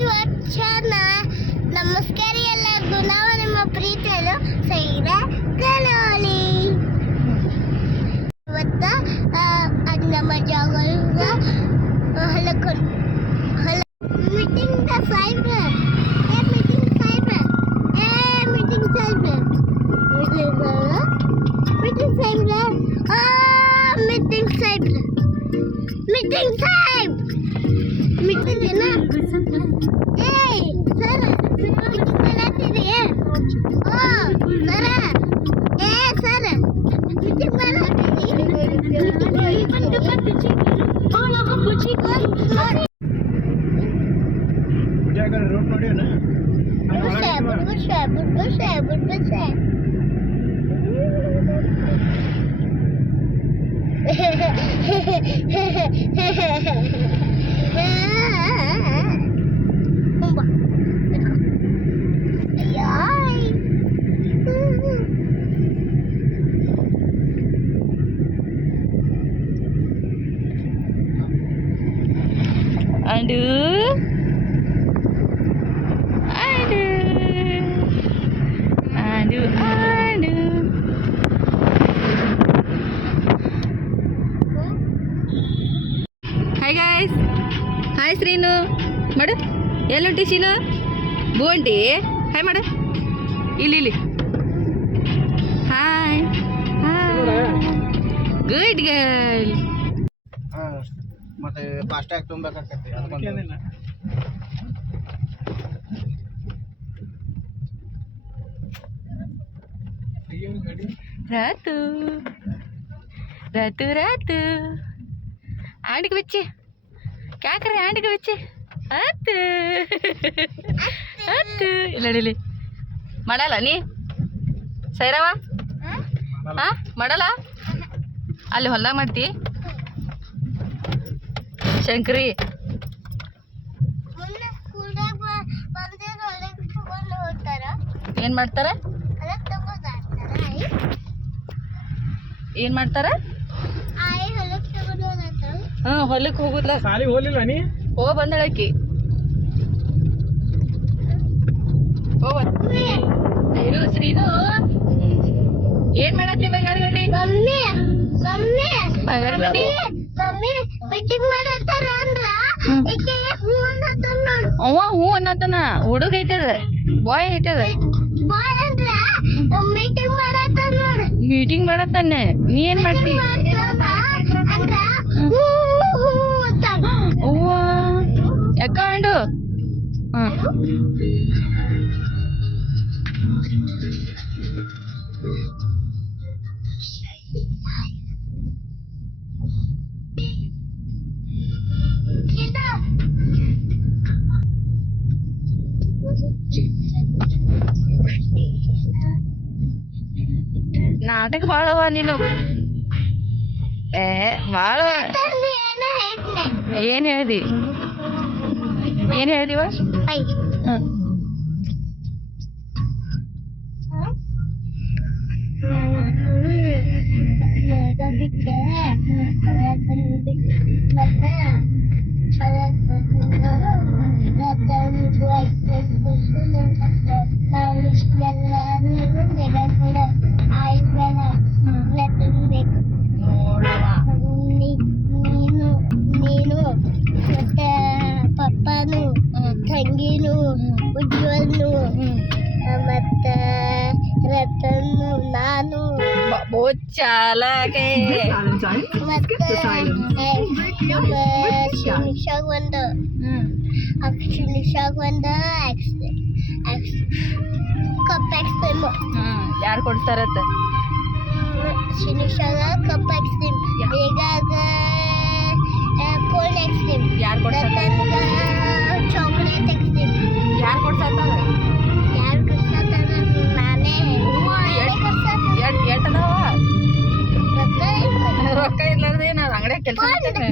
ವರ್ಷನ ನಮಸ್ಕಾರ ಎಲ್ಲರಿಗೂ. ನಾವು ನಿಮ್ಮ ಪ್ರೀತಿಯರು ಸೈರ ಕಲೋಲಿ. ಇವತ್ತ ಅದು ನಮ್ಮ ಜಾಗ ಹೊಲಕೊಂಡು ಮೀಟಿಂಗ್ ದ ಸಾಹೇಬ್ರ ಮೀಟಿಂಗ್ ಸಾಹೇಬ್ರ ಮೀಟಿಂಗ್ ಸಾಹೇಬ್ರ ಮೀಟಿಂಗ್ ಸಾಹೇಬ್ರ ಮೀಟಿಂಗ್ ಸಾಹೇಬ್ರ ಮೀಟಿಂಗ್ ಸಾಹೇಬ್ ಮೀಟಿಂಗ್ ಏನ ಸರ್ ಮೀಟಿಂಗ್ ಮಾಡತ್ತೀರಿ? Sir meeting Aduh, aduh, aduh, aduh. Hi guys, hi Srinu. Madu, yellow tissue. Bonti, hi Madu. Ili. Hi, hi. Good girl. ಮತ್ತೆ ಫಾಸ್ಟಾಗಿ ತುಂಬಬೇಕಾಗ್ತೈತಿ ಅದಕ್ಕೊಂದು Ratu Ratu Ratu आंटी के बच्चे क्या कर रहे हैं? आंटी के बच्चे हत्तु हत्तु लड़ले ಮಾಡಲ್ಲ ನೀ ಸೈರವ ಮಾಡಲ್ಲ ಅಲ್ಲಿ ಹೊಲ್ದಾಗ ಮಾಡ್ತಿ ಶಂಕರಿ ಏನ್ ಮಾಡ್ತಾರ ಏನ್ ಮಾಡ್ತಾರ? ಹೊಲಕ್ಕೆ ಹೋಗುದ್ಲ ಸಾಲಿ ಹೋಗ್ಲಿಲ್ಲ ನೀ ಬಂದಳಕಿ ಶ್ರೀನು ಏನ್ ಮಾಡತ್ತಿ ಬಂಗಾರಗಡ್ಡಿ? ಅವ ಹೂ ಅನ್ನತನ ಹುಡುಗ ಐತದ ಬಾಯ್ ಐತದ ಮೀಟಿಂಗ್ ಮಾಡತ್ತಾನೆ. ನೀ ಏನ್ ಮಾಡ್ತಿ? ಅವ್ವ ಯಾಕಂಡು ನಾಟಕ ಬಾಳವ ನೀನು. ಬಾಳ ಏನ್ ಹೇಳ್ದಿ? ಏನ್ ಹೇಳ್ದಿವ? ನೀನು ಮತ್ತೆ ಪಪ್ಪನು ತಂಗಿನು ಉಜ್ವಲ್ನು ಮತ್ತ ರತನ್ನು ನಾನು ಚಾಲಕೆ ಮತ್ತೆ ಶಿನಿಷಾಗ್ ಒಂದು ಕಪ್ ಐಸ್ ಕ್ರೀಮ್ ಯಾರು ಕೊಡ್ತಾರತ್ತ? ಶಿನಿಷಾಗ ಕಪ್ ಐಸ್ ಕ್ರೀಮ್, ಬೇಗ ಕೋಲ್ಡ್ ಐಸ್ ಕ್ರೀಮ್, ಯಾರು ಕೊಡ್ತಾರ? Chocolate ice cream. ಯಾರು ಕೊಡ್ತಾರ? ನಾನೇ ಎಟ್ಟದವ ರೊಕ್ಕ ಇರ್ಲಾರ್ದೆ ನಾನು ಅಂಗಡಿಯಾಗ ಕೆಲಸ ಮಾಡ್ತೇನೆ.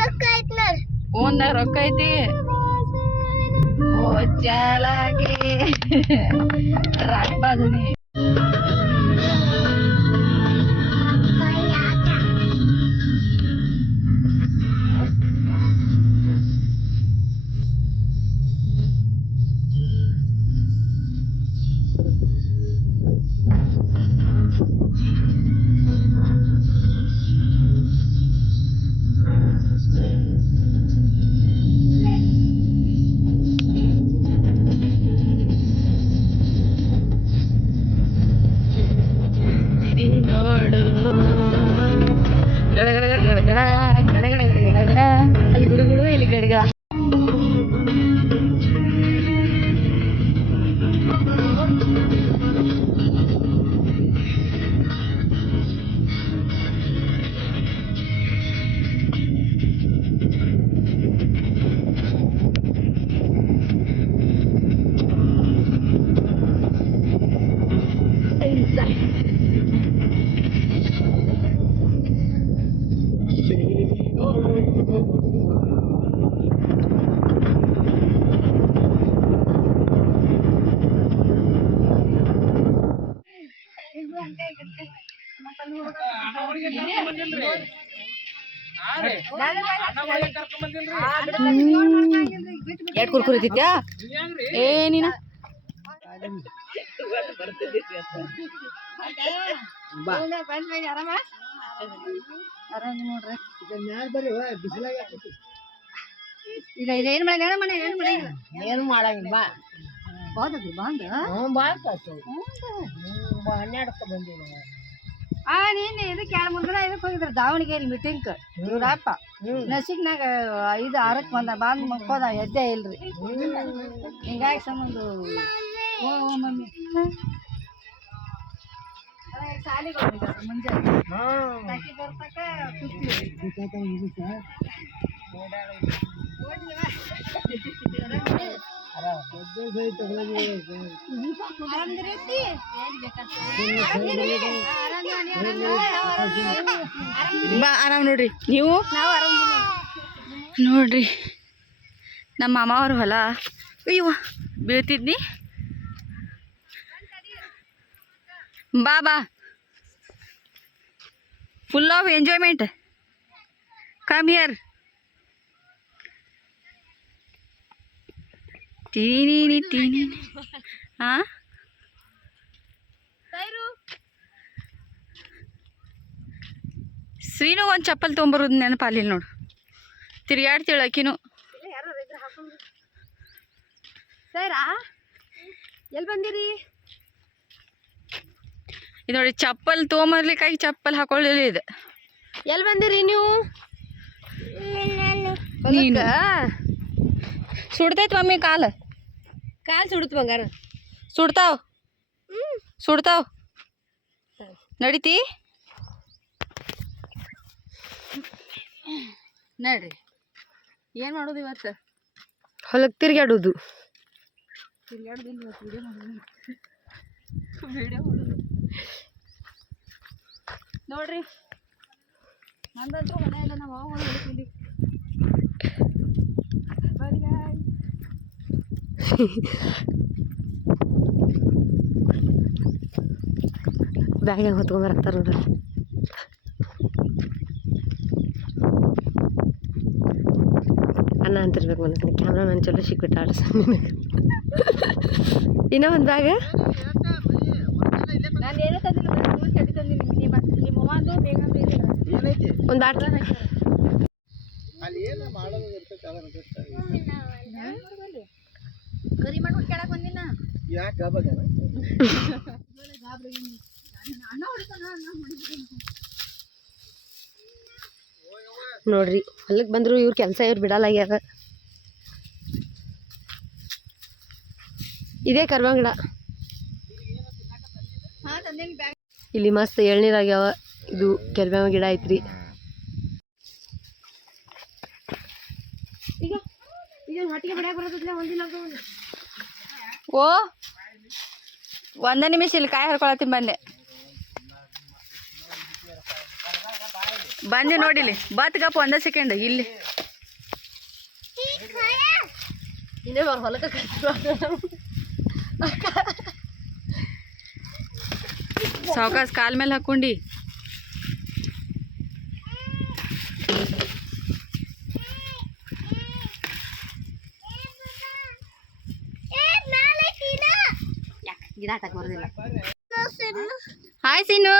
ರೊಕ್ಕ ಐತ್ ನೋಡ್ ಫೋನ್ದಾಗ ರೊಕ್ಕ ಐತಿ. ಚಾಲಾಗಿ ರಾಕ್ಬಾರ್ದು. ಅಲ್ಲಿ ಗುಡುಗುಡು ಇಲ್ಲಿ ಗಡಗ. ಎರಡು ಕುರ್ಕುರಿ ತಿತ್ಯಾ ಏ ನೀನ ಇಲ್ಲ ಇದೇನು ಮನೆ ಏನು ಮಾಡಂಗಿಲ್ಲ ಬಾ ಬಾಂದ್ರಿ ಬಾಂದ ಬಾಳ್ಕಾತು 12ಕ್ಕೆ ಬಂದೀವಿ ನೀನು ಇದಕ್ಕೆ 2-3 ದಿನ ಇದಕ್ಕೆ ಹೋಗಿದ್ರು ದಾವಣಗೆರೆ ಮೀಟಿಂಗ್ ಇವ್ರಪ್ಪ ನಸಿಕ್ನಾಗ 5-6ಕ್ಕೆ ಬಂದ ಮಕ್ಕೋದ ಎದ್ದೇ ಇಲ್ರಿ ಹಿಂಗಾಗಿ ಸಂಬಂಧ ಓ ಮಮ್ಮಿ ಸಾಲಿಗೆ ಹೋಗಿದ್ದಾರೆ ಮುಂಜಾನೆ ತಾಕಿ ಬರ್ತಕ್ಕ ಬಾ ಆರಾಮ್ ನೋಡ್ರಿ ನೀವು. ನಾವು ನೋಡ್ರಿ ನಮ್ಮ ಮಾಮ ಅವ್ರ ಹೊಲ ಅಯ್ಯವ ಬೀಳ್ತಿದ್ನಿ. ಬಾ ಬಾ full of enjoyment. Come here. ಟೀನಿ ಟೀನಿ ಹಾ ಶ್ರೀನು ಒಂದು ಚಪ್ಪಲ್ ತೊಗೊಂಬರೋದು ನೆನಪಾಲಿಲ್ಲ ನೋಡು. ತಿರ್ಗಾಡ್ತಿಳು ಆಕಿನು. ಸರಾ ಎಲ್ಲಿ ಬಂದಿರಿ? ಇದು ನೋಡಿ ಚಪ್ಪಲ್ ತೊಗೊಂಬರ್ಲಿಕ್ಕಾಗಿ ಚಪ್ಪಲ್ ಹಾಕೊಳ್ಳಿಲ್ಲ ಇದು. ಎಲ್ಲಿ ಬಂದಿರಿ ನೀವು? ನೀನು ಸುಡ್ತೈತಿ ಮಮ್ಮಿ ಕಾಲು ಸುಡುತ್ತ ಬಂಗಾರ ಸುಡ್ತಾವ್ ಸುಡ್ತಾವ್ ನಡಿತಿ ನಡ್ರಿ. ಏನು ಮಾಡೋದು ಇವತ್ತು? ಹೊಲಕ್ಕೆ ತಿರ್ಗಾಡೋದು. ನೋಡ್ರಿ ನಂದಂತೂ ಹೊಲ ಇಲ್ಲ. ನಾವು ಹೊಲಿತೀವಿ ಬ್ಯಾಗ್ಯಾಗ ಹೊತ್ಕೊಂಬರ್ತಾರ ನೋಡ್ರಿ. ಅಣ್ಣ ಅಂತಿರ್ಬೇಕು ನನಗೆ ಕ್ಯಾಮ್ರಾಮನ್ ಚಲೋ ಸಿಕ್ಬಿಟ್ಟ ಆಡ್ಸ. ಇನ್ನೂ ಒಂದು ಬ್ಯಾಗ ನಾನು ಏನೋ ತಂದಿಲ್ಲ ಚಟಿ ತಂದಿನಿ. ನಿಮ್ಮ ಅವ್ವಂದು ಬೇಗಂದು ಇದಿಲ್ಲ ಒಂದು ಬಾಟ್ಲ ಕರಿ ಮಾಡ್ಬಿಟ್ಟು ಕೇಳಕ್ ಬಂದಿನ. ನೋಡ್ರಿ ಹೊಲಕ್ಕೆ ಬಂದ್ರು ಇವ್ರ ಕೆಲಸ ಇವ್ರು ಬಿಡಲಾಗ್ಯಾರ. ಇದೇ ಕರ್ಬೇವಿನ ಗಿಡ. ಇಲ್ಲಿ ಮಸ್ತ್ ಎಳ್ನೀರಾಗ್ಯಾವ. ಇದು ಕರ್ಬೇವಿನ ಗಿಡ ಐತ್ರಿ. ಓ ಒಂದ ನಿಮಿಷ ಇಲ್ಲಿ ಕಾಯಿ ಹರ್ಕೊಳತ್ತೀನಿ. ಬಂದೆ ನೋಡಿಲಿ ಬತ್ಗಪ್ಪ 1 ಸೆಕೆಂಡ್ ಇಲ್ಲಿ. ಹೊಲಕ್ಕೆ ಸಾವ್ಕಾಸ್ ಕಾಲ್ ಮೇಲೆ ಹಾಕೊಂಡಿ. ಗಿಡ ಹಾಕಕ್ ಬರೋದಿಲ್ಲ. ಹಾಯ್ ಸಿನ್ನು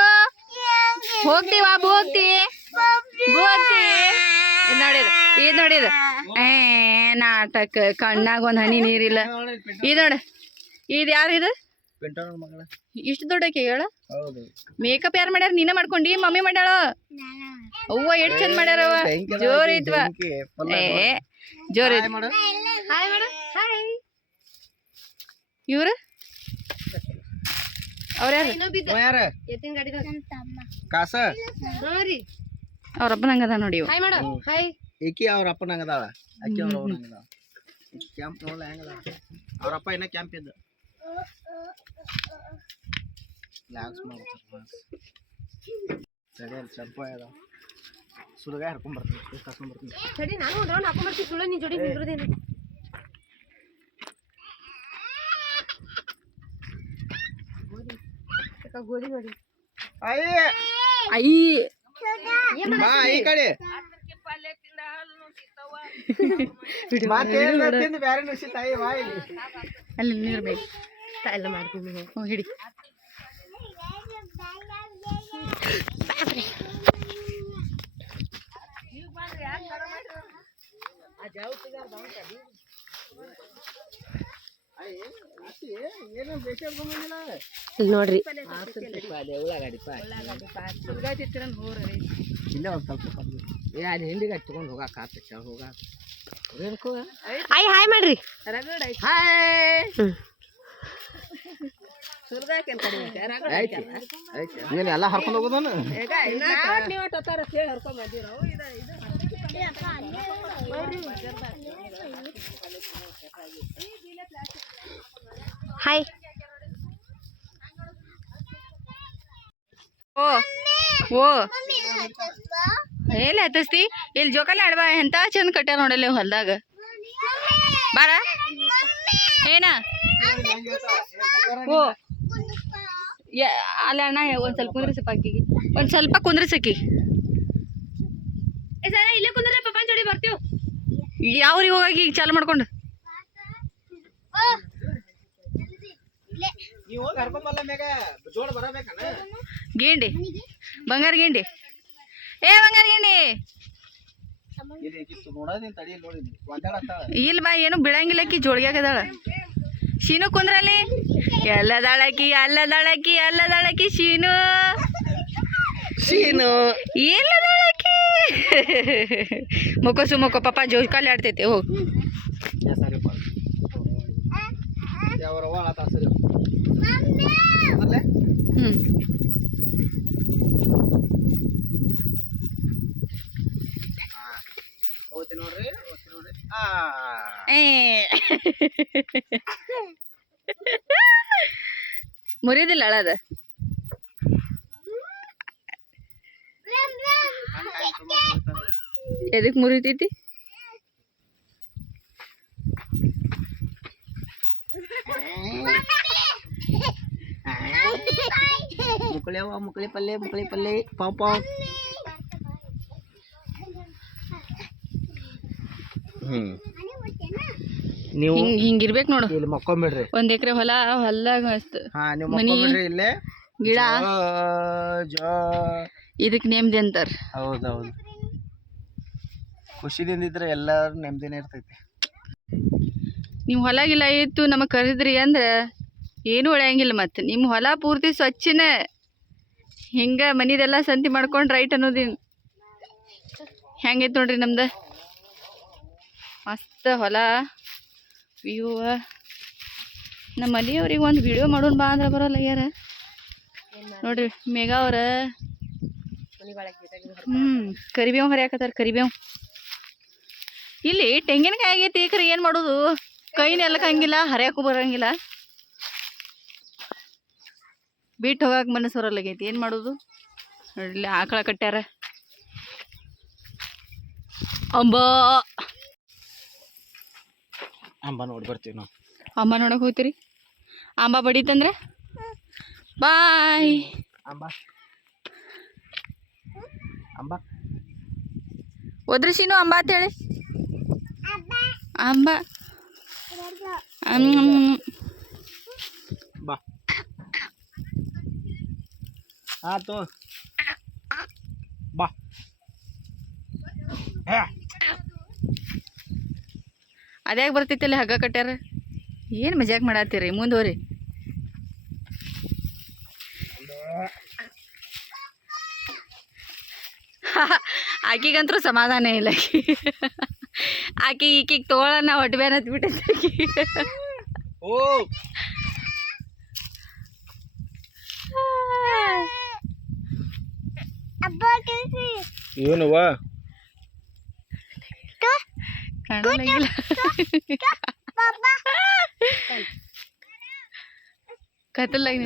ಹೋಗ್ತಿ ಬಾಬು ಹೋಗ್ತಿ ಹೋಗ್ತಿ. ಇದು ನೋಡಿದ ನಾಟಕ ಕಣ್ಣಾಗ ಒಂದು ಹನಿ ನೀರಿಲ್ಲ. ಇದು ನೋಡ ಇದು ಯಾರು ಇದು ಇಷ್ಟು ದೊಡ್ಡಕ್ಕೆ ಹೇಳ. ಮೇಕಪ್ ಯಾರು ಮಾಡ್ಯಾರ? ನೀನ ಮಾಡ್ಕೊಂಡಿ ಮಮ್ಮಿ ಮಾಡ್ಯಾಳ. ಅವ್ವ ಎಷ್ಟು ಚಂದ ಮಾಡ್ಯಾರವ ಜೋರ್ ಐತ್ವ ಏ ಜೋರ್ ಐತಿ ಹಾಯ್ ಮಾಡು ಹಾಯ್ ಇವ್ರು ಅವ್ರ ಯಾರು ಎತ್ತಿನ ಗಾಡಿದಾಗ ಕಾಸ ಅವ್ರ ಅಪ್ಪನ ಹಂಗದ ನೋಡಿ ಇವ ಹಾಯ್ ಮಾಡು ಹಾಯ್ ಈಕಿ ಅವ್ರ ಅಪ್ಪನ ಅದಾಳ ಅಕ್ಕಿ ಅವ್ರ ಅವ್ವ ಅದಾಳ ಕ್ಯಾಂಪ್ ನೋಡ್ಲ ಹೆಂಗದ ಅವ್ರ ಅಪ್ಪ ಇನ್ನ ಕ್ಯಾಂಪ್ ಇದ್ದ ಲಾಗ್ಸ್ ಮಾಡ್ತಾರೆ ಸರಿ ಅಲ್ಲಿ ಸ್ವಲ್ಪ ಅದ ಸುಡುಗಾಯ ಹರ್ಕೊಂಡ್ ಬರ್ತೀನಿ ಕರ್ಕೊಂಡ್ ಬರ್ತೀನಿ ಸರಿ ನಾನು ಒಂದು ರೌಂಡ್ ಹಾಕೊಂಡ್ ಬರ್ತೀನಿ ಸುಳ್ಳು ನಿನ್ ಜೋಡಿ ನಿಂದ್ರದೇನು ಗೋಧಿ ನೋಡಿ ಅಯ್ಯ ಬಾ ಈ ಕಡೆ ತಿಂದು ಬ್ಯಾರೆ ನುಸಿ ತಾಯಿ ಬಾ ಇಲ್ಲಿ ಅಲ್ಲಿ ನಿಂದಿರ್ಬೇಕು ಎಲ್ಲ ಮಾಡ್ತೀನಿ ಹ್ಞೂ ಹಿಡಿ ಏನೋ ಬೇಸಿ ಬಂದಿಲ್ಲ ಇಲ್ಲಿ ನೋಡ್ರಿ ಉಳ್ಳಾಗಡ್ಡಿ ಇಲ್ಲೇ ಒಂದು ಸ್ವಲ್ಪ ಅಲ್ಲಿ ಹಿಂಡಿಗೆ ತಗೊಂಡು ಹೋಗಾಕ ಆತ ಹೋಗಾಕ ಹಾಯ್ ಹಾಯ್ ಮಾಡ್ರಿ ಏನು ಎಲ್ಲ ಹರ್ಕೊಂಡು ಹೋಗೋದನು ಹಾಯ್ ಓ ಓ ಎಲ್ಲಿ ಹತ್ತಿಸ್ತಿ ಇಲ್ಲಿ ಜೋಕಾಲಿ ಆಡ್ಬಾ ಎಂತ ಚಂದ ಕಟ್ಟ್ಯಾರ ನೋಡಲ್ಲಿ ಹೊಲ್ದಾಗ ಬಾರ ಏನ ಓ ಅಲ್ಲ ಅಣ್ಣ ಒಂದ್ ಸ್ವಲ್ಪ ಕುಂದ್ರಸಪ್ಪ ಆಕಿಗೆ ಒಂದ್ ಸ್ವಲ್ಪ ಕುಂದ್ರಸಕ್ಕಿ ಸರ ಇಲ್ಲೇ ಕುಂದ್ರ ಪಪ್ಪ ಜೋಡಿ ಬರ್ತೀವಿ ಯಾವ್ರಿಗೆ ಹೋಗಿ ಈಗ ಚಾಲು ಮಾಡ್ಕೊಂಡು ನೀವು ಹೋಗಿ ಹರ್ಕೊಂಬಲ್ಲ ಮ್ಯಾಗ ಜೋಡ್ ಬರಬೇಕಣ್ಣ ಗೇಂಡಿ ಬಂಗಾರ ಗೇಂಡಿ ಏ ಬಂಗಾರ ಗೇಂಡಿ ನೋಡೋದಿನ್ ತಡಿ ನೋಡಿ ಒಂದಾಡತ್ತಾಳ ಇಲ್ಲ ಬಾ ಏನು ಬಿಡಂಗಿಲ್ಲಕ್ಕಿ ಜೋಡ್ಗ್ಯಾಗದಾಳ ಶೀನು ಕುಂದ್ರಲ್ಲಿ ಎಲ್ಲದಾಳಕಿ ಅಲ್ಲದಾಳಕಿ ಅಲ್ಲದಾಳಕಿ ಶೀನು ಶೀನು ಎಲ್ಲದಾಳಕಿ ಮೊಕ್ಕ ಸುಮೊಕ್ಕ ಪಾಪ ಜೋಕಾಲಿ ಆಡ್ತೈತೆ ಹೋಗ್ ಸರಿಪ್ಪ ಯಾವ್ರವ್ವ ಆತ ಸರಿ ಅಲ್ಲೇ ಓದ್ತೀನಿ ನೋಡ್ರಿ ಮುರಿದಿಲ್ಲ ಅಳದ ಎದಕ್ ಮುರಿತೈತಿ ಮುಕ್ಕಳಿಯವ್ವ ಮುಕ್ಕಳಿ ಪಲ್ಲೆ ಪಾವ್ ಪಾವ್ ನೀವು ಹಿಂಗಿರ್ಬೇಕು ನೋಡು ಇಲ್ಲಿ ಮಕ್ಕೊಂಬಿಡ್ರಿ 1 ಎಕರೆ ಹೊಲ್ದಾಗ ಮಸ್ತ್ ಹಾ ನೀವು ಮಕ್ಕೊಂಬಿಡ್ರಿ ಇಲ್ಲೇ ಗಿಡ ಜೋ ಇದಕ್ ನೇಮ್ದಿ ಅಂತಾರ ಹೌದೌದು ಖುಷಿದಿಂದ ಇದ್ರೆ ಎಲ್ಲಾರು ನೆಮ್ಮದಿನೇ ಇರ್ತೈತಿ ನೀವು ಹೊಲ ಗಿಲ ಇತ್ತು ನಮಗೆ ಕರೆದ್ರಿ ಅಂದ್ರೆ ಏನೂ ಉಳಿಯಂಗಿಲ್ಲ ಮತ್ತು ನಿಮ್ಮ ಹೊಲ ಪೂರ್ತಿ ಸ್ವಚ್ಛನೇ ಹಿಂಗೆ ಮನಿದೆಲ್ಲ ಸಂತಿ ಮಾಡ್ಕೊಂಡು ರೈಟ್ ಅನ್ನೋದಿನ್ ಹೆಂಗೈತೆ ನೋಡ್ರಿ ನಮ್ದು ಮಸ್ತ್ ಹೊಲ ವ್ಯೂ ನಮ್ಮ ಮನೆಯವ್ರಿಗೆ ಒಂದು ವಿಡಿಯೋ ಮಾಡೋಣ ಬಾ ಅಂದ್ರೆ ಬರೋಲ್ಲ ಯಾರ ನೋಡ್ರಿ ಮೇಘಾ ಅವ್ರ ಕರಿಬೇವು ಹರಿಯಾಕತ್ತಾರ ಕರಿಬೇವು ಇಲ್ಲಿ ತೆಂಗಿನಕಾಯಿ ಆಗೈತಿ ಈಕ್ರೆ ಏನು ಮಾಡೋದು ಕೈನ ಎಲ್ಲಕ್ಕೆ ಹಂಗಿಲ್ಲ ಹರಿಯಾಕು ಬರಂಗಿಲ್ಲ ಬಿಟ್ಟು ಹೋಗಕ್ಕೆ ಮನಸ್ಸು ಬರಲ್ಲಾಗೈತಿ ಏನು ಮಾಡೋದು ನೋಡ್ಲಿ ಆಕಳ ಕಟ್ಟ್ಯಾರ ಅಂಬ ನೋಡಿ ಬರ್ತೀವಿ ನಾವು ಅಂಬ ನೋಡಕ್ಕೆ ಹೋಗ್ತೀರಿ ಅಂಬ ಬಡಿತಂದ್ರೆ ಬಾಯ್ ಅಂಬ ಅಂಬ ಒದ್ರಿಸಿನು ಅಂಬ ಅಂತ ಹೇಳಿ ಅಂಬ ಬಾ ಆತು ಬಾ ಅದ್ಯಾಗ ಬರ್ತೈತಿ ಅಲ್ಲಿ ಹಗ್ಗ ಕಟ್ಟ್ಯಾರ ಏನು ಮಜಾಕ್ ಮಾಡತ್ತೀರಿ ಮುಂದುವರಿ ಆಕಿಗಂತೂ ಸಮಾಧಾನ ಇಲ್ಲ ಆಕಿ ಈಕಿಗೆ ತೋಳನ್ನ ಹೊಟ್ಟೆ ಬೇರೆ ಹತ್ಬಿಟ್ಟೈತಿ ಆಕಿ ಓ ಏನವ್ವ ಕಾಣಲಾಗಿಲ್ಲ ಕತ್ತಲಾಗಿ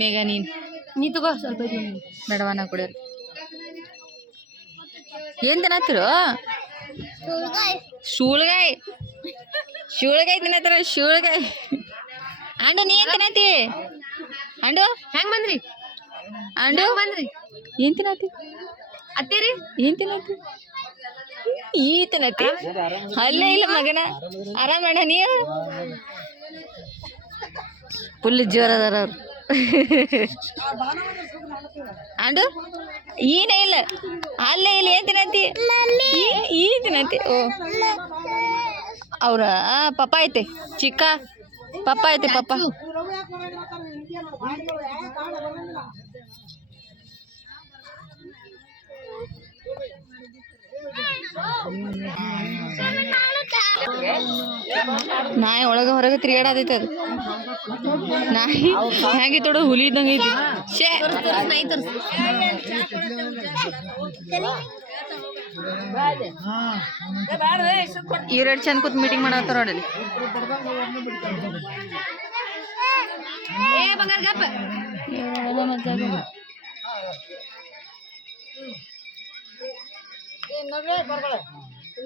ಮೇಘ ನೀ ತಗೋ ಸ್ವಲ್ಪ ಬೇಡವ ನಾ ಕುಡಿಯೋರು ಏನ್ ತಿನ್ನತ್ತಿರು ಶೂಳ್ಗಾಯಿ ಶೂಳ್ಗಾಯಿ ತಿನ್ನತ್ತಾರ ಶೂಳ್ಗಾಯಿ ಅಂಡು ನೀ ಏನ್ ತಿನ್ನತಿ ಅಂಡು ಹೆಂಗ್ ಬಂದ್ರಿ ಅಂಡು ಬಂದ್ರಿ ಏನ್ ತಿನ್ನತಿ ಅತ್ತೀರಿ ಏನ್ ತಿನ್ನತಿ ಈ ತಿನ್ನತಿ ಅಲ್ಲೇ ಇಲ್ಲ ಮಗನ ಆರಾಮ ಅಣ್ಣ ನೀ ಫುಲ್ ಜೋರ್ ಅದಾರ ಅವ್ರು ಅಂಡು ಈನೇ ಇಲ್ಲ ಅಲ್ಲೇ ಇಲ್ಲ ಏನ್ ತಿನ್ನತಿ ಈ ತಿನ್ನತಿ ಓ ಅವ್ರ ಪಪ್ಪ ಐತೆ ಚಿಕ್ಕ ಪಪ್ಪ ಐತೆ ಪಪ್ಪ ನಾಯಿ ಒಳಗ ಹೊರಗೆ ತಿರುಗಾಡತೈತೆ ಅದು ನಾಯಿ ಹೆಂಗೆ ತೊಡೋ ಹುಲಿ ಇದ್ದಂಗೆ ಐತಿ ಶೇ ಇವ್ರೆರಡು ಚಂದ ಕೂತ್ ಮೀಟಿಂಗ್ ಮಾಡತ್ತಾರ ನೋಡಲಿ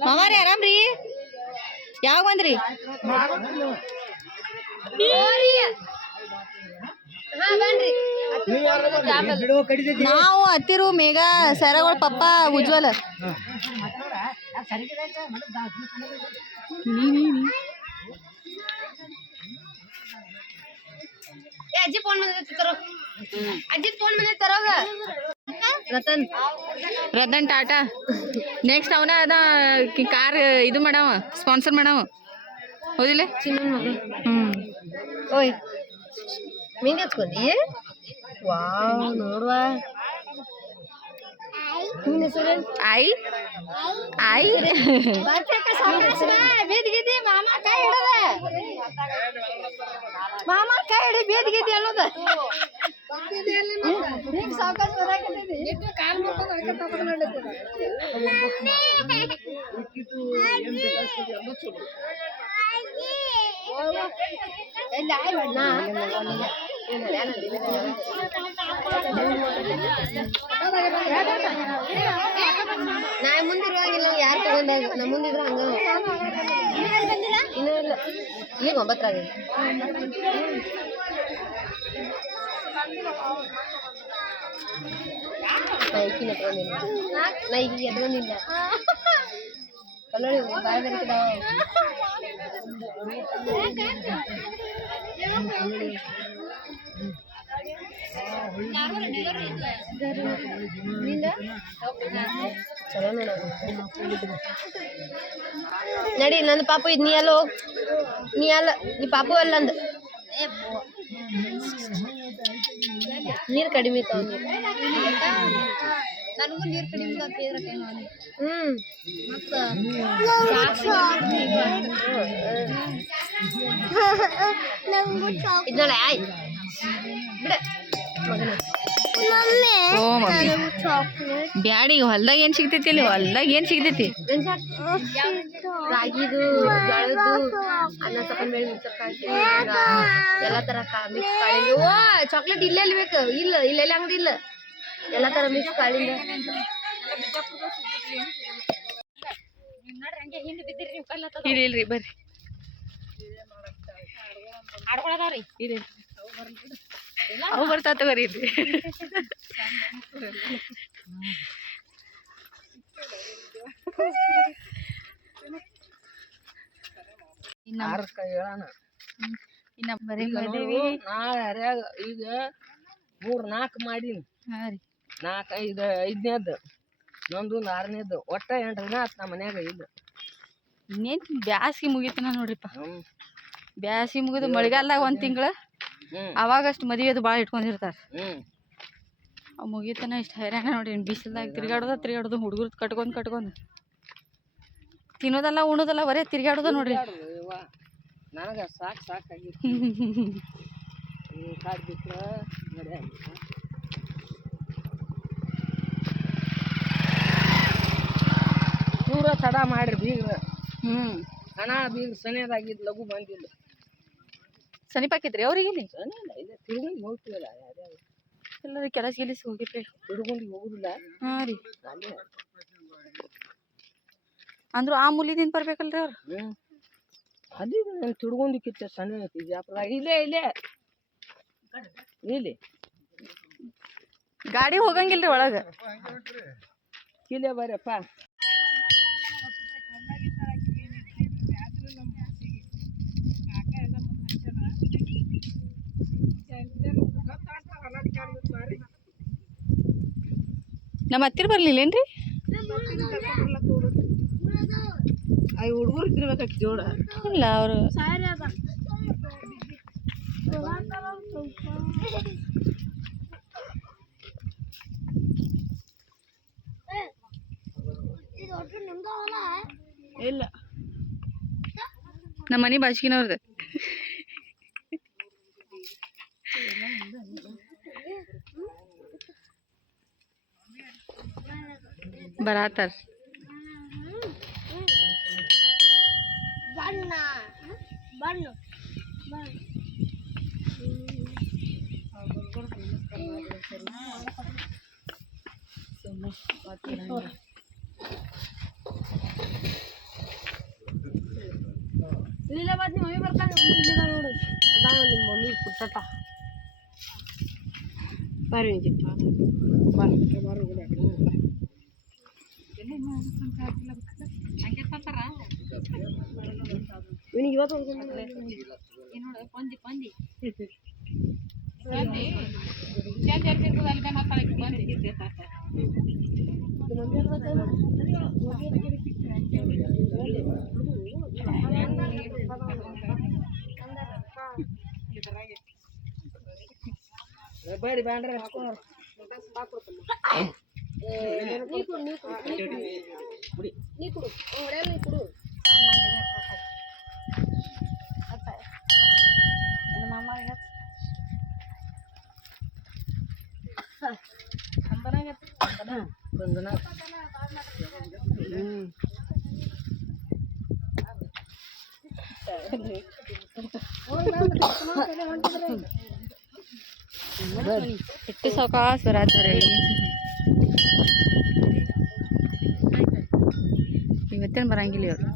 ಮಾಮಾರಿ ಆರಾಮ್ರಿ ಯಾವಾಗ ಬಂದ್ರಿ ನಾವು ಹತ್ತಿರು ಮೇಘ ಸರಗಳ ಪಪ್ಪ ಉಜ್ವಲ ಅಜ್ಜಿ ಫೋನ್ ಬಂದೈತಿ ತರೋ ಅಜ್ಜಿ ಫೋನ್ ಬಂದೈತಿ ತರೋಗ ರತನ್ ರತನ್ ಟಾಟಾ ನೆಕ್ಸ್ಟ್ ಅವನ ಅದ ಕಾರ್ ಇದು ಮಾಡವ ಸ್ಪಾನ್ಸರ್ ಮಾಡವ ಹೌದಿಲ್ಲ ಓಯ್ ಮೀನ್ ಎತ್ಕೊಂಡಿ ವಾವ್ ನೋಡುವ ನಿನ್ನ ಹೆಸರು ಆಯ್ ಆಯ್ ಬೇದ್ಗಿದ್ದಿ ಮಾಮ ಕೈ ಹಿಡದ ಮಾಮ ಕೈ ಹಿಡಿ ಬೇದ್ಗಿದ್ದಿ ಅನ್ನೋದ ಹಿಂಗ್ ಸಾವಕಾಶ ಬರಾಕತ್ತೈತಿ ಕಾಲ್ ಮಾಡ್ಕೊಂಡು ನಾ ಮುಂದಿರುವಾಗಿಲ್ಲ ಯಾರು ತಗೊಂಡಾಗ ನಾ ಮುಂದಿದ್ರು ಹಂಗ ಇನ್ನೂ ಇಲ್ಲ ಇಲ್ಲಿ 9 ಆಗಿದೆ ನೈಕಿನ ತಗೊಂಡಿಲ್ಲ ನೈಕಿಗೆ ತಗೊಂಡಿಲ್ಲ ಕಲ್ಲೋಳಿ ಬಾಯ ಬರೀಕಿದಾವ ಚಲೋ ನೋಡ ನಡಿ ನಂದು ಪಾಪು ಇದ್ ನೀ ಅಲ್ಲ ಹೋಗ್ ನೀ ಅಲ್ಲ ನೀ ಪಾಪು ಅಲ್ಲ ಅಂದ ನೀರು ಕಡಿಮೆ ಇತ್ತು ನನಗೂ ನೀರು ಕಡಿಮೆ ಇದೊಳೆ ಆಯ್ತು ಬಿಡ ಓ ಮಮ್ಮಿ ಬ್ಯಾಡಿ ಹೊಲ್ದಾಗ ಏನ್ ಸಿಗ್ತೈತಿ ಅಲ್ಲಿ ಹೊಲ್ದಾಗ ಏನ್ ಸಿಗ್ತೈತಿ ರಾಗಿದು ಜೋಳದ್ದು ಅನ್ನ ತಕೊಂಡ್ ಮೇಲೆ ಮಿಕ್ಸರ್ ಕಾಯಿ ಎಲ್ಲ ತರ ಮಿಕ್ಸ್ ಕಾಳಿಂದ ಓ ಚಾಕ್ಲೇಟ್ ಇಲ್ಲೇ ಬೇಕು ಇಲ್ಲ ಇಲ್ಲೆಲ್ಲ ಅಂಗಡಿ ಇಲ್ಲ ಎಲ್ಲ ತರ ಮಿಕ್ಸ್ ಕಾಳಿಂದ ಇಲ್ರಿ ಬರ್ರಿ ಇರಿ ಅವು ಬರ್ತಾ ತಗೋರಿ ಇಲ್ರಿ ಇನ್ನ ಬರೀ ನಾಳೆ ಹರ್ಯಾಗ ಈಗ 3-4 ಮಾಡೀನಿ. ಹಾಂ ರೀ 4 5ನೇದ್ದು ನಂದು 6ನೇದ್ದು ಒಟ್ಟ 8 ದಿನ ಆತು ನಮ್ಮ ಮನ್ಯಾಗ ಇಲ್ಲ. ಇನ್ನೇನು ಬ್ಯಾಸ್ಗೆ ಮುಗಿತನ ನೋಡ್ರಿಪ್ಪ. ಬ್ಯಾಸ್ಗೆ ಮುಗಿದು ಮಳೆಗಾಲದಾಗ 1 ತಿಂಗಳು ಅವಾಗಷ್ಟು ಮದುವೆದು ಭಾಳ ಇಟ್ಕೊಂಡಿರ್ತಾರೆ. ಮುಗಿತನ ಇಷ್ಟು ಹೈರಾಣ ನೋಡಿ ಬಿಸಿಲ್ದಾಗ ತಿರ್ಗಾಡೋದು ಹುಡುಗರು ಕಟ್ಕೊಂಡು ತಿನ್ನೋದಲ್ಲ ಉಣೋದಲ್ಲ ಬರೇ ತಿರ್ಗಾಡೋದ ನೋಡ್ರಿ ನನಗೆ ಸಾಕಾಗಿತ್ತು ಕಾಡು ಬಿಟ್ರೆ ನಡೆ ಪೂರ ತಡ ಮಾಡ್ರಿ ಬೀಗ್ರ ಬೀಗ್ರ ಸನಿಯದಾಗಿದ್ದು ಲಘು ಬಂದಿಲ್ಲ ಸನಿಪಾಕಿದ್ರಿ ಅವ್ರಿಗೆ ಇಲ್ಲಿ ಸನಿ ಇಲ್ಲ ಇಲ್ಲ ತಿರುಗುಂಡಿ ಹೋಗ್ತೀವಲ್ಲ ಯಾರ್ಯಾರು ಎಲ್ಲರೂ ಕೆಲಸ ಗಿಲಿಸಿ ಹೋಗಿರ್ರಿ ತಿರುಗುಂಡಿ ಹೋಗುದಿಲ್ಲ ಹಾಂ ರೀ ಅಲ್ಲೇ ಅಂದ್ರು ಆ ಮೂಲಿದಿಂದ ಬರ್ಬೇಕಲ್ರಿ ಅವ್ರು ಅಲ್ಲಿ ನಾನು ತಿರುಗುಂಡಿಕ್ಕಿತ್ತ ಸನಿ ಐತಿ ಜಾಪದಾಗ ಇಲ್ಲೇ ಇಲ್ಲಿ ಗಾಡಿ ಹೋಗಂಗಿಲ್ರಿ ಒಳಗೆ ಇಲ್ಲೇ ಬರ್ರಪ್ಪ ನಮ್ಮ ಹತ್ತಿರ ಬರ್ಲಿಲ್ಲೇನ್ರಿ ಹುಡುಗರು ಇದ್ದಿರ್ಬೇಕಾಗಿ ಜೋಡ ಇಲ್ಲ ಅವರು ಇಲ್ಲ ನಮ್ಮ ಮನೆ ಬಾಚಿನವ್ರದ್ದು ಬರಾತಾರ ಇಲ್ಲ ಬಾತ್ ನಿಮ್ಮ ಮಮ್ಮಿ ಬರ್ತಾನೆ ಇಲ್ಲಿದ ನೋಡು ಅದಾವ ನಿಮ್ಮ ಮಮ್ಮಿ ಪುಟ್ಟಟ ಬರ್ರಿ ಇವನಿಗೆ ಇವತ್ತು ಬರ್ರಿ ಬ್ಯಾಂಡ್ರೆ ಎಷ್ಟು ಸಾವಕಾಶ ಬರತ್ತಾರೆ ಇವತ್ತೇನು ಬರಂಗಿಲ್ಲ ಇವ್ರು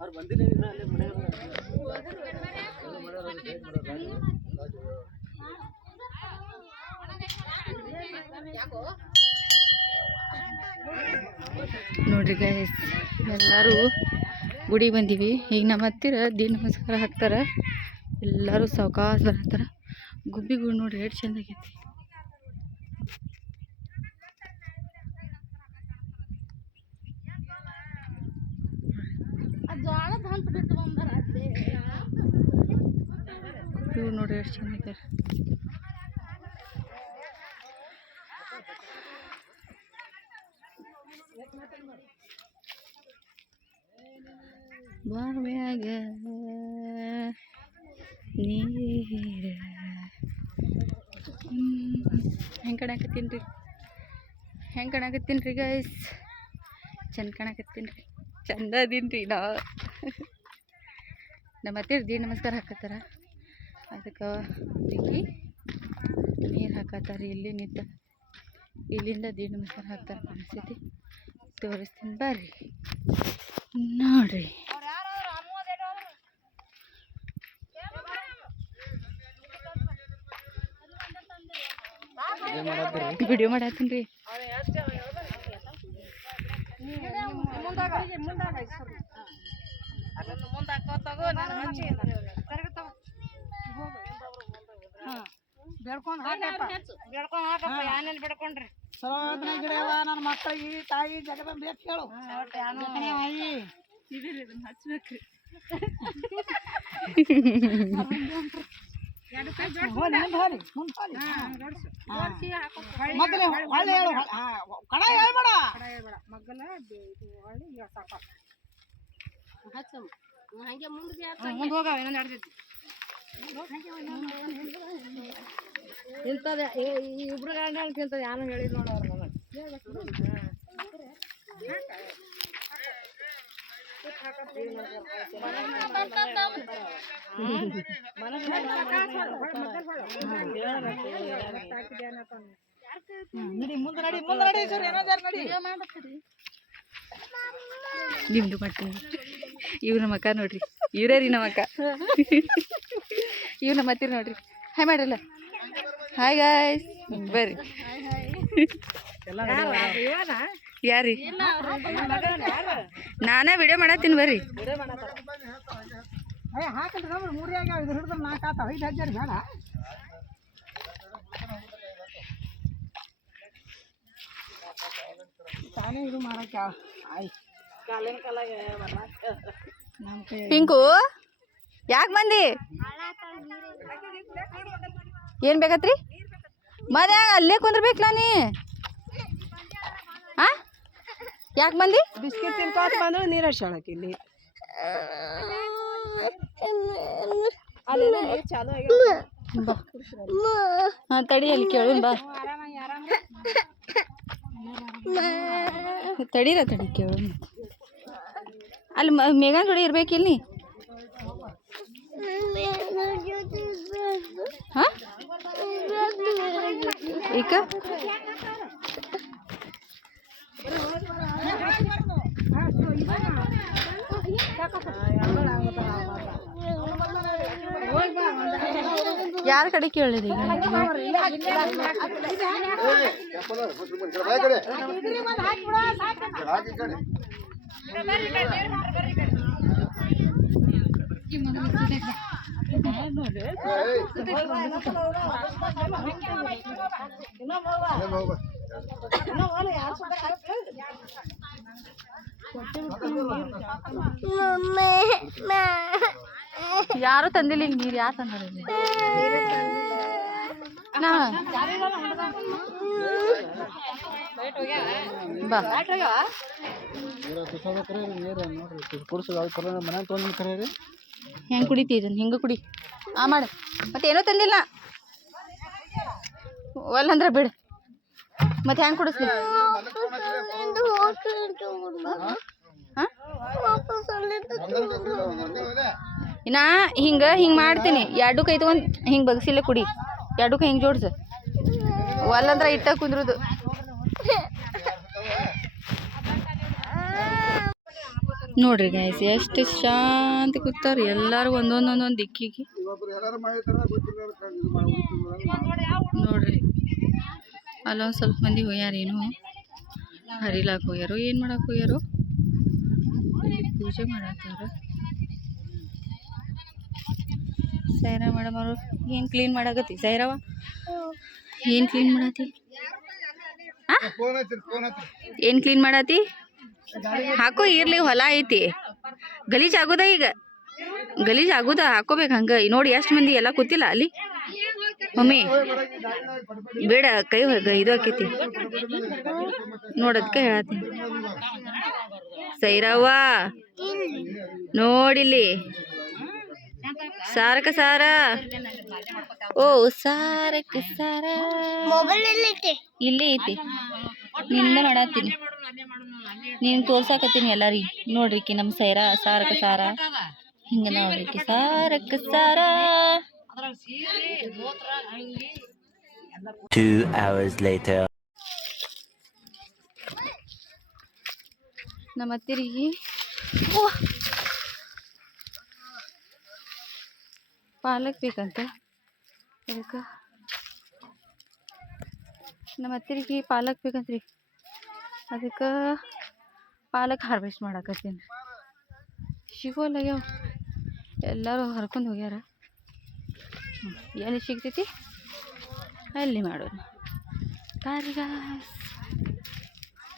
ಅವ್ರು ಬಂದಿಲ್ಲ ಅಲ್ಲಿ ಮನೆ ನೋಡ್ರಿ ಗೈಸ್ ಎಲ್ಲರೂ ಗುಡಿ ಬಂದೀವಿ ಈಗ ನಮ್ಮ ಹತ್ತಿರ ದಿನ ನಮಸ್ಕಾರ ಹಾಕ್ತಾರೆ ಎಲ್ಲರೂ ಸಾವಕಾಶ ಬರತ್ತಾರ ಗುಬ್ಬಿಗಳು ನೋಡ್ರಿ ಎಷ್ಟು ಚಂದ ಆಗೈತಿ ಇವ್ರು ನೋಡ್ರಿ ಎಷ್ಟು ಚಂದ ಆಗ್ಯಾರ ಬಾವ್ಯಾಗ ನೀರ ಹೆಂಗೆ ಕಾಣಕತ್ತೀನಿ ರೀ ಗೈಸ್, ಚಂದ ಕಾಣಕತ್ತೀನಿ ರೀ, ಚಂದ ಅದೀನಿ ರೀ ನಾ. ನಮ್ಮ ಅತ್ತೆಯವ್ರು ದೀಡ್ ನಮಸ್ಕಾರ ಹಾಕತ್ತಾರ, ಅದಕ್ಕೆ ನೀರು ಹಾಕತ್ತಾರ. ಇಲ್ಲಿ ನಿಂತ ಇಲ್ಲಿಂದ ದೀಡ್ ನಮಸ್ಕಾರ ಹಾಕ್ತಾರೆ ಪರಿಸ್ಥಿತಿ ತೋರಿಸ್ತೀನಿ ಬರ್ರಿ ನೋಡ್ರಿ. ವಿಡಿಯೋ ಮಾಡತ್ತೀನಿ ರೀ. ನನ್ನ ಮಕ್ಕಳಿಗೆ ತಾಯಿ ಜಗದಂಬೆ ಕೇಳು ಹಚ್ಬೇಕ್ರಿ. ಇಂಥದ್ದೇ ಇಬ್ರು ಗಂಡ ಹೇಳ್ತಿಂತ ಯಾರು ಹೇಳಿ ನೋಡವ್ರು ನಿಮ್ದು ಮಾಡ್ತೀನಿ. ಇವ್ ನಮ್ಮ ಅಕ್ಕ ನೋಡ್ರಿ, ಇವರೇ ರೀ ನಮ್ಮ ಅಕ್ಕ. ಇವ್ ನಮ್ಮ ಹತ್ತಿರ ನೋಡ್ರಿ, ಹಾಯ್ ಮಾಡ್ರಲ್ಲ. ಹಾಯ್ ಗಾಯ್ಸ್, ಬರ್ರಿ. ಯಾರಿ ನಾನೇ ವಿಡಿಯೋ ಮಾಡತ್ತೀನಿ ಬರ್ರಿ. ಪಿಂಕು ಯಾಕೆ ಬಂದಿ? ಏನ್ ಬೇಕತ್ರಿ? ಮದ್ಯಾಗ ಅಲ್ಲೇ ಕುಂದ್ರಬೇಕಲ್ಲ ನೀ. ಹಾ ಯಾಕೆ ಬಂದಿ? ಬಿಸ್ಕಿಟ್ ತಿನ್ಕೋತ ಬಂದ್ರೆ ನೀರು ಹರ್ಸೋಳಕ್ಕೆ ಇಲ್ಲಿ ಹಾಂ ತಡಿ, ಅಲ್ಲಿ ಕೇಳು ಬಾ. ತಡೀರ ತಡಿ ಕೇಳು. ಅಲ್ಲಿ ಮೇಘನ್ ಜೋಡಿ ಇರ್ಬೇಕಿಲ್ಲ ನೀ. ಹಾಂ ಈಗ ಯಾರ ಕಡೆ ಕೇಳಿರಿ? ಯಾರು ತಂದಿಲ್ಲ ಹಿಂಗೆ ನೀರು. ಯಾರು ತಂದಾರ? ಬಾ ಹೆಂಗೆ ಕುಡಿತೀರ? ಹಿಂಗೆ ಕುಡಿ. ಮಾಡ ಮತ್ತೇನೋ ತಂದಿಲ್ಲ ಒಲ್ಲಂದ್ರೆ ಬಿಡು. ಮತ್ತೆ ಹೆಂಗೆ ಕುಡಿಸ್ಲಿ? ನಾ ಹಿಂಗೆ ಮಾಡ್ತೀನಿ. ಎರಡು ಕೈ ತಗೊಂಡು ಹಿಂಗೆ ಬಗ್ಸಿಲ್ಲ ಕುಡಿ. ಎರಡು ಕೈ ಹಿಂಗೆ ಜೋಡ್ಸ. ಒಲ್ಲಂದ್ರೆ ಇಟ್ಟ ಕುಂದ್ರದು. ನೋಡ್ರಿ ಗಾಯ್ಸ್ ಎಷ್ಟು ಶಾಂತಿ ಕೂತಾರ ಎಲ್ಲಾರು ಒಂದೊಂದೊಂದೊಂದು ದಿಕ್ಕಿಗೆ. ನೋಡ್ರಿ ಅಲ್ಲೊಂದು ಸ್ವಲ್ಪ ಮಂದಿ ಹೋಗ್ಯಾರೇನು ಹರಿಲಾಕ್ ಹೋಗ್ಯಾರೋ ಏನು ಮಾಡಕ್ಕೆ ಹೋಗ್ಯಾರೋ. ಇಲ್ಲಿ ಪೂಜೆ ಮಾಡತ್ತಾರ. ಸೈರಾ ಮೇಡಮ್ ಅವರು ಏನು ಕ್ಲೀನ್ ಮಾಡಾಕತ್ತಿ? ಸೈರವ ಏನು ಕ್ಲೀನ್ ಮಾಡತ್ತಿ? ಏನು ಕ್ಲೀನ್ ಮಾಡತ್ತಿ? ಹಾಕೋ ಇರ್ಲಿ, ಹೊಲ ಐತಿ. ಗಲೀಜ್ ಆಗೋದ ಈಗ, ಗಲೀಜ್ ಆಗೋದ. ಹಾಕೋಬೇಕು ಹಂಗೆ. ನೋಡಿ ಎಷ್ಟು ಮಂದಿ ಎಲ್ಲ ಕೂತಿಲ್ಲ ಅಲ್ಲಿ. ಮಮ್ಮಿ ಬೇಡ ಕೈ ಇದು ಆಕೈತಿ ನೋಡದ್ಕ ಹೇಳತ್ತೀನಿ. ಸೈರವ್ವ ನೋಡಿಲ್ಲಿ ಸಾರಕ ಸಾರ. ಓ ಸಾರಕ ಸಾರ ಇಲ್ಲೇ ಐತಿ. ನಿಂದ ಮಾಡತ್ತೀನಿ, ನೀನ್ ತೋರ್ಸಾಕತ್ತೀನಿ ಎಲ್ಲಾರಿ. ನೋಡ್ರಿಕಿ ನಮ್ ಸೈರಾ ಸಾರಕ ಸಾರ ಹಿಂಗ ನೋಡ್ರಿಕಿ ಸಾರಕ ಸಾರ. 2 hours later. ನಮ್ಮ ಅತ್ತಿರಿಗೆ ಪಾಲಕ್ ಬೇಕಂತ. ಅದಕ್ಕೆ ನಮ್ಮ ಅತ್ತಿರಿಗೆ ಪಾಲಕ್ ಬೇಕಂತ್ರಿ. ಅದಕ್ಕೆ ಪಾಲಕ್ ಹಾರ್ವೆಸ್ಟ್ ಮಾಡಾಕತ್ತೀನಿ. ಸಿಗೋಲ್ಲಾಗ್ಯಾವ, ಎಲ್ಲರೂ ಹರ್ಕೊಂಡು ಹೋಗ್ಯಾರ. ಎಲ್ಲಿ ಸಿಗ್ತೈತಿ ಅಲ್ಲಿ ಮಾಡೋಣ. ಬರ್ರಿ ಗಾಯ್ಸ್,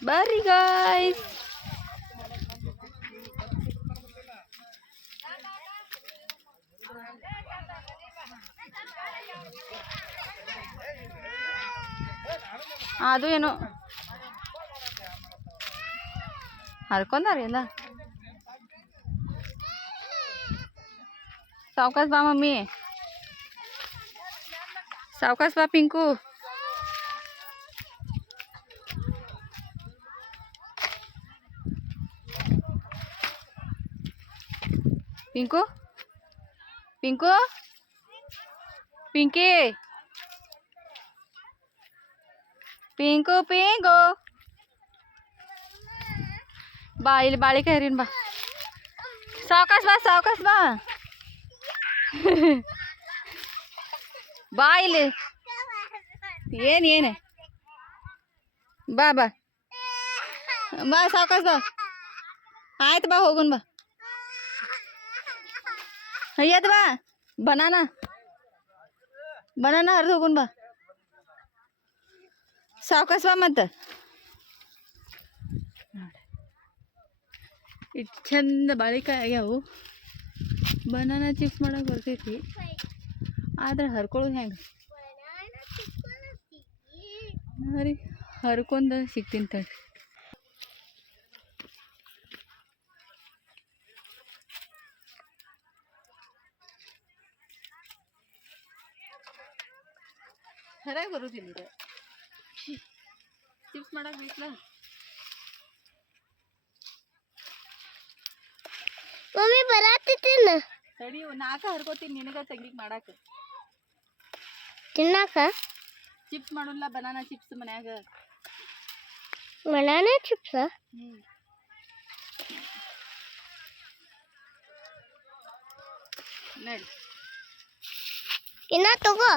ಬರ್ರಿ ಗಾಯ್ಸ್. ಅದು ಏನೋ ಹರ್ಕೊಂಡಾರ ಎಲ್ಲ. ಸಾವ್ಕಾಸ್ ಬಾ ಮಮ್ಮಿ, ಸಾವ್ಕಾಸ್ ಬಾ ಪಿಂಕು. ಪಿಂಕು ಪಿಂಕು ಪಿಂಕಿ ಪಿಂಕು ಪಿಂಕು ಬಾ ಇಲ್ಲಿ ಬಾಳಿಕಾಯಿ ಹರಿನ್ ಬಾ. ಸಾವ್ಕಾಸ್ ಬಾ, ಸಾವ್ಕಾಸ್ ಬಾ. ಬಾ ಇಲ್ಲಿ. ಏನು ಬಾ ಬಾ ಬಾ, ಸಾವ್ಕಾಸ್ ಬಾ. ಆಯ್ತು ಬಾ, ಹೋಗುನ್ ಬಾ. ಅಯ್ಯದ ಬಾ, ಬನಾನಾ ಹರಿದು ಹೋಗುನ್ ಬಾ. ಸಾವ್ಕಾಸ್ ಬಾ. ಮತ್ತು ಇಷ್ಟು ಚಂದ ಬಾಳಿಕಾಯಿ ಆಗ್ಯಾವು. ಬನಾನಾ ಚಿಪ್ಸ್ ಮಾಡಕ್ಕೆ ಬರ್ತೈತಿ, ಆದ್ರೆ ಹರ್ಕೊಳ್ಳೋದು ಹೆಂಗೆ ರೀ? ಹರ್ಕೊಂಡ ಸಿಗ್ತೀನಿ ತಡ್ರಿ. ಸರಿಯಾಗಿ ಬರೋದಿಲ್ಲ ಇದು. ಚಿಪ್ಸ್ ಮಾಡಕ್ಕೆ ಬೇಕಲ್ಲ. ಮಮ್ಮಿ ಬರತ್ತಿನ ತಡಿ, 4 ಹರ್ಕೋತೀನಿ ನಿನಗ ತೆಗಿಕ್ ಮಾಡಾಕ. ತಿನ್ನಾಕ ಚಿಪ್ಸ್ ಮಾಡೋಲ್ಲ, ಬನಾನಾ ಚಿಪ್ಸ್ ಮನ್ಯಾಗ. ಬನಾನಾ ಚಿಪ್ಸ್ ನಡಿ. ಇನ್ನ ತಗೋ,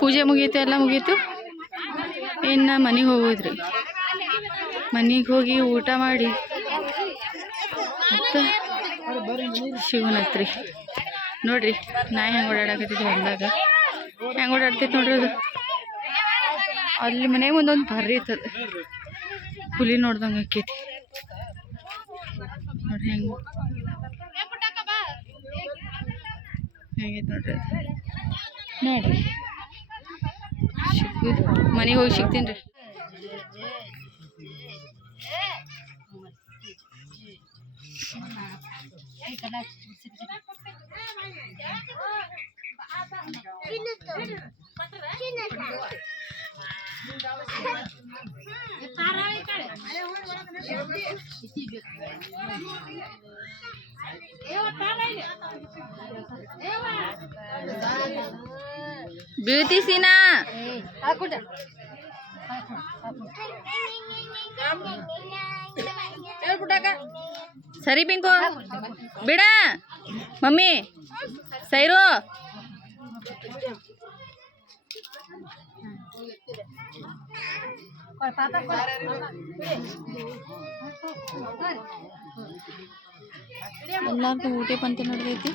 ಪೂಜೆ ಮುಗೀತು, ಎಲ್ಲ ಮುಗೀತು. ಇನ್ನು ಮನೆಗೆ ಹೋಗೋದ್ರಿ. ಮನೆಗೆ ಹೋಗಿ ಊಟ ಮಾಡಿ ಮತ್ತು ಶಿವನತ್ರಿ. ನೋಡ್ರಿ ನಾಯಿ ಹೆಂಗೆ ಓಡಾಡಕತ್ತಿದ್ವಿ ಹೊಲ್ದಾಗ. ಹೆಂಗೆ ಓಡಾಡ್ತೈತಿ ನೋಡ್ರಿ ಅದು. ಅಲ್ಲಿ ಮನೆ ಮುಂದೊಂದು ಬರ್ರಿ ಇರ್ತದೆ, ಹುಲಿ ನೋಡ್ದಂಗೆ ಆಕೈತಿ ನೋಡ್ರಿ. ಹೆಂಗೈತಿ ನೋಡ್ರಿ ಅದು. ನೋಡ್ರಿ ಮನೆಗೆ ಹೋಗಿ ಸಿಗ್ತೀನಿ ರೀ. ಬ್ಯೂಟಿ ಸೀನಾ ಸರಿ ಪಿಂಕು ಬಿಡ. ಮಮ್ಮಿ ಸೈರು ಎಲ್ಲಾರ್ದು ಊಟ ಪಂತೆ ನಡೆದೈತಿ.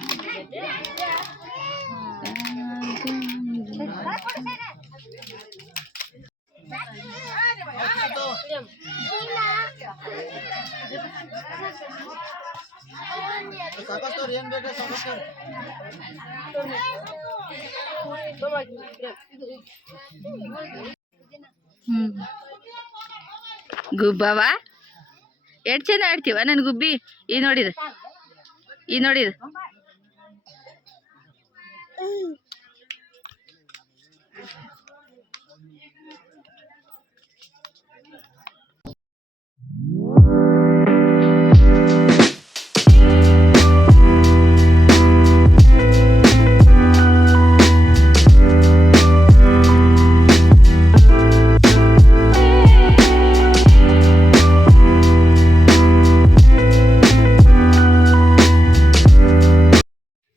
ಸಾಕಷ್ಟು ಏನ್ ಬೇಕು ಸಾಕಷ್ಟು ಗುಬ್ಬವ ಎಷ್ಟ್ ಚಂದ ಆಡ್ತೀವ ನನ್ ಗುಬ್ಬಿ ಈ ನೋಡಿದ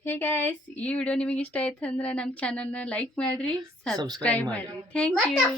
ಹೇ ಗೈಸ್, ಈ ವಿಡಿಯೋ ನಿಮಗೆ ಇಷ್ಟ ಆಯ್ತು ಅಂದ್ರೆ ನಮ್ಮ ಚಾನಲ್ನ ಲೈಕ್ ಮಾಡ್ರಿ, ಸಬ್ಸ್ಕ್ರೈಬ್ ಮಾಡ್ರಿ. Thank you.